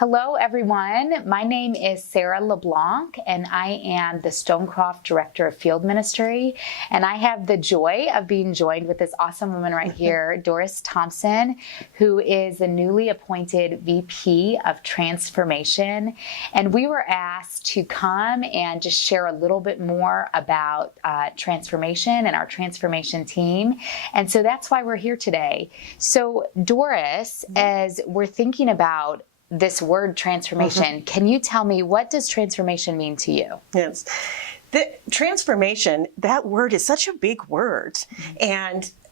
Hello, everyone. My name is Sarah LeBlanc, and I am the Stonecroft Director of Field Ministry. And I have the joy of being joined with this awesome woman right here, Doris Thompson, who is the newly appointed VP of Transformation. And we were asked to come and just share a little bit more about transformation and our transformation team. And so that's why we're here today. So Doris, as we're thinking about this word transformation, can you tell me, what does transformation mean to you? Yes. The transformation, that word is such a big word,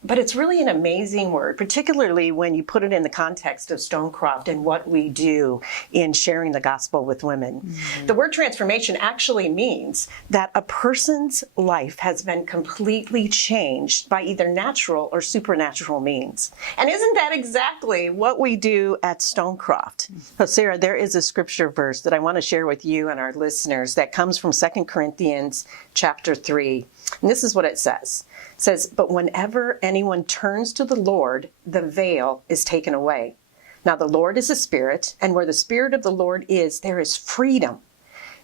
but it's really an amazing word, particularly when you put it in the context of Stonecroft and what we do in sharing the gospel with women. The word transformation actually means that a person's life has been completely changed by either natural or supernatural means. And isn't that exactly what we do at Stonecroft? So Sarah, there is a scripture verse that I want to share with you and our listeners that comes from 2 Corinthians chapter 3. And this is what it says. It says, "But whenever anyone turns to the Lord, the veil is taken away. Now the Lord is a spirit, and where the Spirit of the Lord is, there is freedom.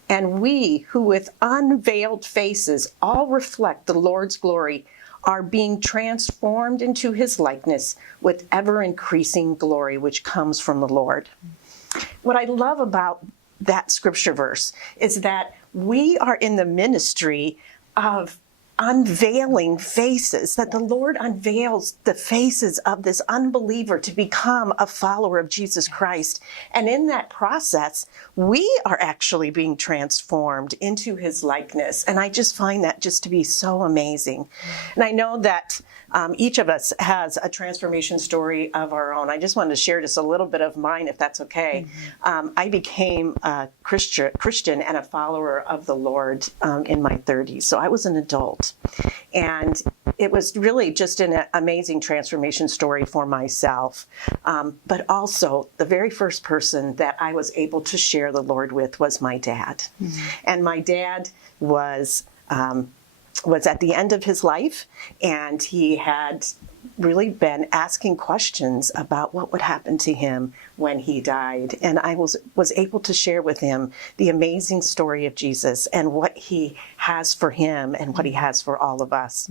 And we who with unveiled faces all reflect the Lord's glory are being transformed into his likeness with ever-increasing glory, which comes from the Lord." What I love about that scripture verse is that we are in the ministry of unveiling faces, that the Lord unveils the faces of this unbeliever to become a follower of Jesus Christ. And in that process, we are actually being transformed into his likeness. And I just find that just to be so amazing. And I know that each of us has a transformation story of our own. I just wanted to share just a little bit of mine, if that's okay. I became a Christian and a follower of the Lord in my 30s. So I was an adult. And it was really just an amazing transformation story for myself. But also, the very first person that I was able to share the Lord with was my dad. And my dad was at the end of his life, and he had really been asking questions about what would happen to him when he died. And I was able to share with him the amazing story of Jesus and what he has for him and what he has for all of us.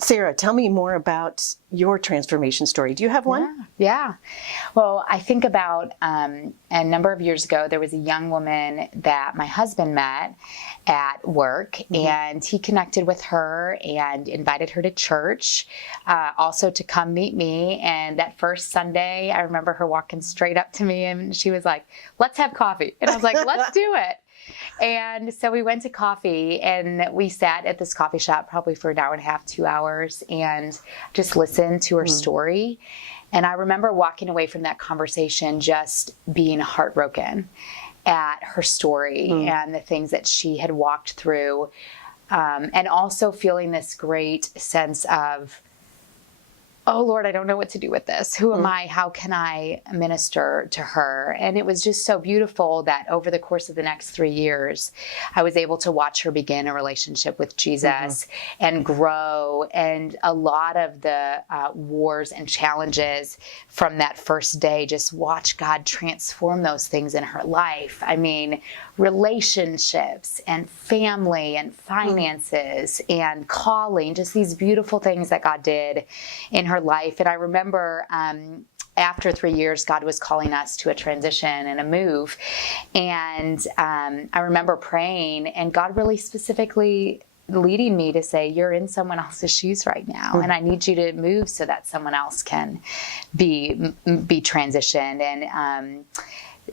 Sarah, tell me more about your transformation story. Do you have one? Yeah. Well, I think about a number of years ago, there was a young woman that my husband met at work, and he connected with her and invited her to church, also to come meet me. And that first Sunday, I remember her walking straight up to me, and she was like, "Let's have coffee." And I was like, "Let's do it." And so we went to coffee, and we sat at this coffee shop probably for an hour and a half, 2 hours, and just listened to her story. And I remember walking away from that conversation just being heartbroken at her story and the things that she had walked through, and also feeling this great sense of, oh Lord, I don't know what to do with this. Who am I? How can I minister to her? And it was just so beautiful that over the course of the next 3 years, I was able to watch her begin a relationship with Jesus and grow. And a lot of the wars and challenges from that first day, just watch God transform those things in her life. I mean, relationships and family and finances and calling, just these beautiful things that God did in her life. And I remember after 3 years, God was calling us to a transition and a move. And I remember praying, and God really specifically leading me to say, "You're in someone else's shoes right now, and I need you to move so that someone else can be transitioned."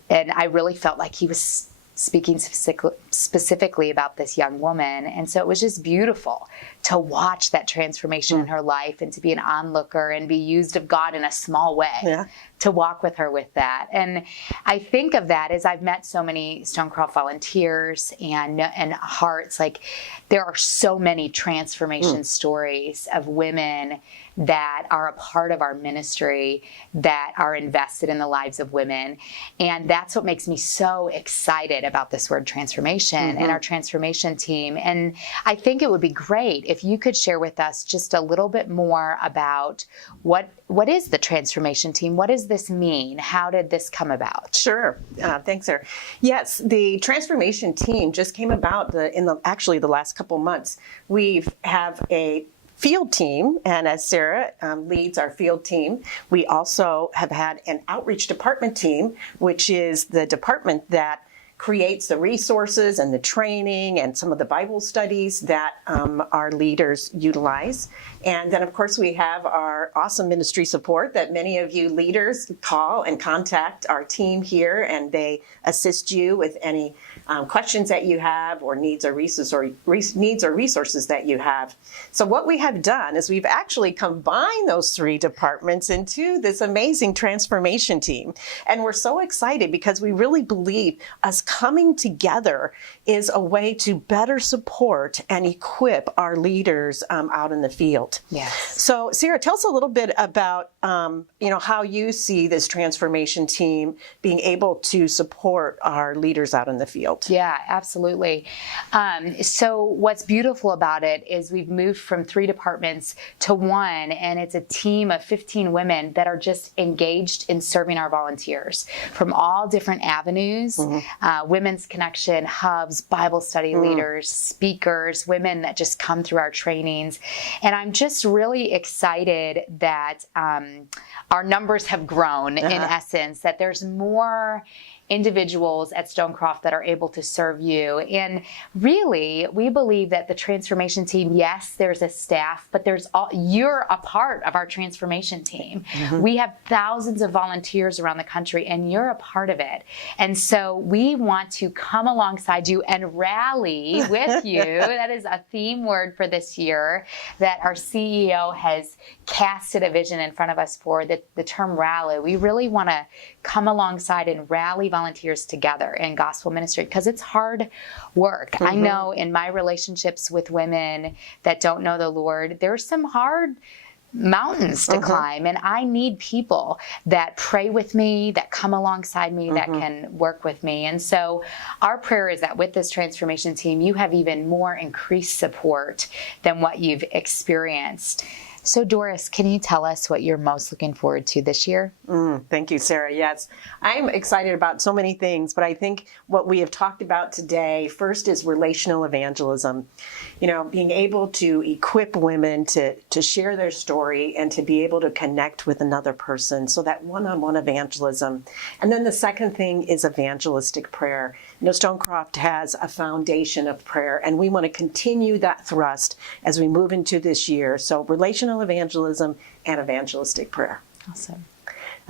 And I really felt like he was speaking specifically about this young woman. And so it was just beautiful to watch that transformation in her life and to be an onlooker and be used of God in a small way to walk with her with that. And I think of that as I've met so many Stonecroft volunteers and hearts. Like, there are so many transformation stories of women that are a part of our ministry that are invested in the lives of women. And that's what makes me so excited about this word transformation and our transformation team. And I think it would be great if you could share with us just a little bit more about what is the transformation team? What does this mean? How did this come about? Sure. Thanks, Sarah. Yes, the transformation team just came about in the last couple months. We have a field team, and as Sarah leads our field team, we also have had an outreach department team, which is the department that creates the resources and the training and some of the Bible studies that our leaders utilize. And then, of course, we have our awesome ministry support that many of you leaders call and contact our team here, and they assist you with any questions that you have or needs or resources that you have. So what we have done is we've actually combined those three departments into this amazing transformation team. And we're so excited because we really believe us coming together is a way to better support and equip our leaders out in the field. Yes. So Sarah, tell us a little bit about how you see this transformation team being able to support our leaders out in the field. Yeah, absolutely. So what's beautiful about it is we've moved from 3 departments to 1, and it's a team of 15 women that are just engaged in serving our volunteers from all different avenues, Women's Connection, hubs, Bible study leaders, speakers, women that just come through our trainings. And I'm just really excited that our numbers have grown in essence, that there's more individuals at Stonecroft that are able to serve you. And really, we believe that the transformation team, yes, there's a staff, but you're a part of our transformation team. We have thousands of volunteers around the country, and you're a part of it. And so we want to come alongside you and rally with you. That is a theme word for this year that our CEO has casted a vision in front of us for, the term rally. We really want to come alongside and rally volunteers together in gospel ministry because it's hard work. I know in my relationships with women that don't know the Lord, there's some hard mountains to climb, and I need people that pray with me, that come alongside me, that can work with me. And so our prayer is that with this transformation team, you have even more increased support than what you've experienced. So Doris, can you tell us what you're most looking forward to this year? Thank you, Sarah. Yes, I'm excited about so many things, but I think what we have talked about today first is relational evangelism. Being able to equip women to share their story and to be able to connect with another person. So that one-on-one evangelism. And then the second thing is evangelistic prayer. Stonecroft has a foundation of prayer, and we want to continue that thrust as we move into this year. So relational evangelism and evangelistic prayer. Awesome.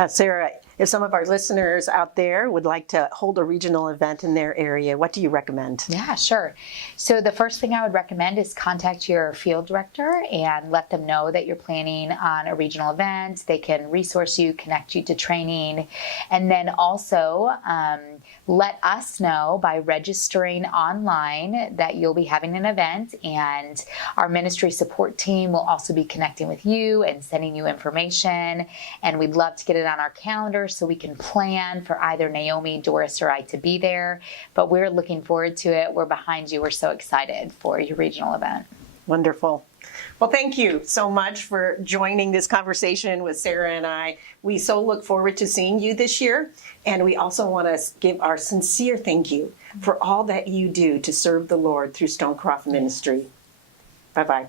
Sarah, if some of our listeners out there would like to hold a regional event in their area, what do you recommend? Yeah, sure. So the first thing I would recommend is contact your field director and let them know that you're planning on a regional event. They can resource you, connect you to training, and then also let us know by registering online that you'll be having an event, and our ministry support team will also be connecting with you and sending you information, and we'd love to get it on our calendar so we can plan for either Naomi, Doris, or I to be there. But we're looking forward to it. We're behind you. We're so excited for your regional event. Wonderful. Well, thank you so much for joining this conversation with Sarah and I. We so look forward to seeing you this year. And we also want to give our sincere thank you for all that you do to serve the Lord through Stonecroft Ministry. Bye-bye.